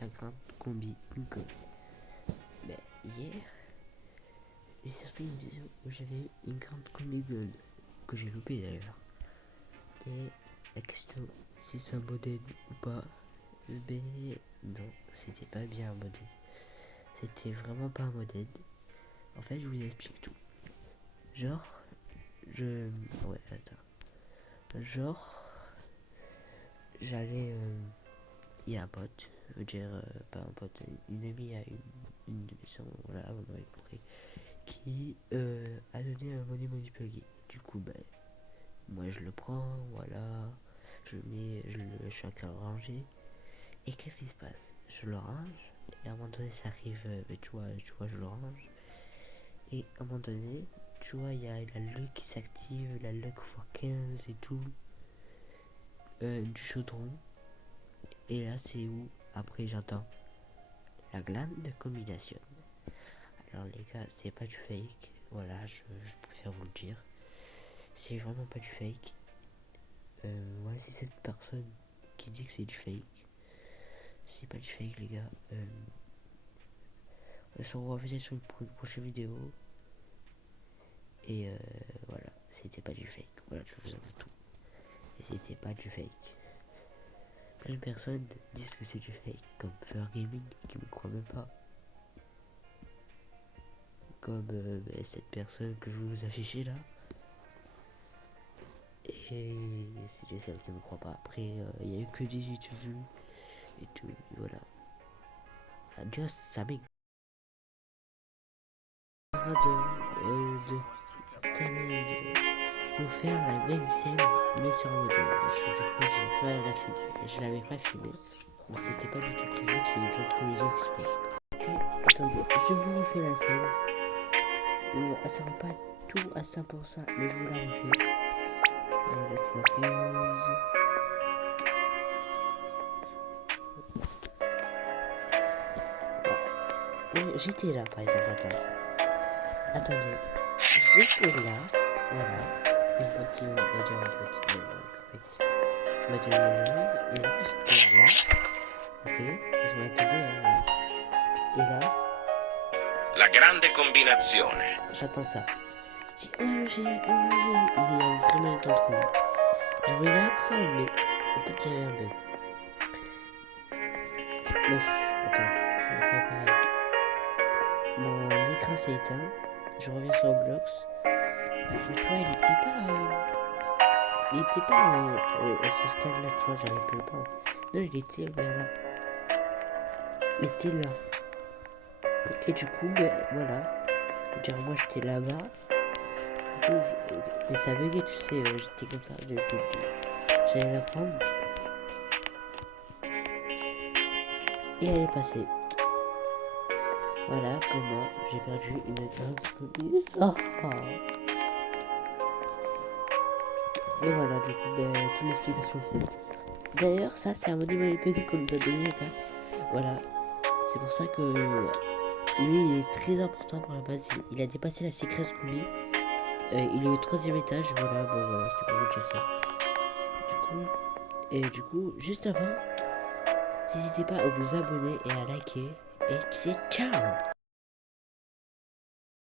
lagrandeCombi.com. Ben, hier, j'ai sorti une vidéo où j'avais une grande combi blonde, que j'ai loupé d'ailleurs. Et la question, si c'est un modèle ou pas, ben non, c'était pas bien un modèle. C'était vraiment pas un modèle. En fait, je vous explique tout. Genre, j'allais... il y a un pote, je veux dire, pas un pote, une amie à une de mes soeurs, voilà, vous m'avez compris, qui a donné un Money Plugin. Du coup, ben, moi je le prends, voilà, je le chacun rangé. Et qu'est-ce qui se passe? Je le range, et à un moment donné, ça arrive, tu vois, je le range. Et à un moment donné, tu vois, il y a la luck qui s'active, la luck x15 et tout, du chaudron. Et là, c'est où après j'entends la glande de combination. Alors les gars, c'est pas du fake. Voilà, je préfère vous le dire. C'est vraiment pas du fake. Moi, c'est cette personne qui dit que c'est du fake. C'est pas du fake, les gars. On se revoit peut-être pour une prochaine vidéo. Et voilà, c'était pas du fake. Voilà, je vous avoue tout. Et c'était pas du fake. Plein de personnes disent que c'est du fake, comme Fleur Gaming qui me croit même pas. Comme cette personne que je vais vous afficher là. Et c'est celle qui me croit pas. Après, il y a eu que 18 vues et tout, voilà. Just Sammy. De terminer de faire la même scène mais sur un modèle. Parce que du coup, je l'avais pas filmé. Mais c'était pas du tout prévu qu'il y ait de l'introduction qui se passe. Ok, attendez, je vous refais la scène. Elle sera pas tout à 100%, mais je vous la refais. Avec fois 15. J'étais là par exemple, attendez, j'étais là, voilà, une petite, on va dire un petit, on va dire et là j'étais là, ok, vous m'entendez, hein, et là, la grande combinazione, j'attends ça, je dis OMG, il y avait vraiment une contrôle, je voulais la prendre, mais en fait il y avait un bug, moi attends, ça va faire pareil, mon écran s'est éteint, je reviens sur Roblox, mais tu vois il était pas à ce stade là, tu vois, j'arrive plus pas. Non, il était là. Il était là. Et du coup, ben voilà. Je veux dire, moi j'étais là-bas. Du coup, mais ça buguait, tu sais, j'étais comme ça. J'allais la prendre. Et elle est passée. Voilà comment j'ai perdu une grande copine. Oh, oh. Et voilà, du coup, ben, toute l'explication faite. D'ailleurs, ça, c'est un modèle petit qu'on nous a donné, les gars. Voilà. C'est pour ça que lui, il est très important pour la base. Il a dépassé la Secret Scooby. Il est au 3ème étage. Voilà, bon, voilà, c'était pour vous dire ça. Du coup, juste avant, n'hésitez pas à vous abonner et à liker. Et c'est ciao!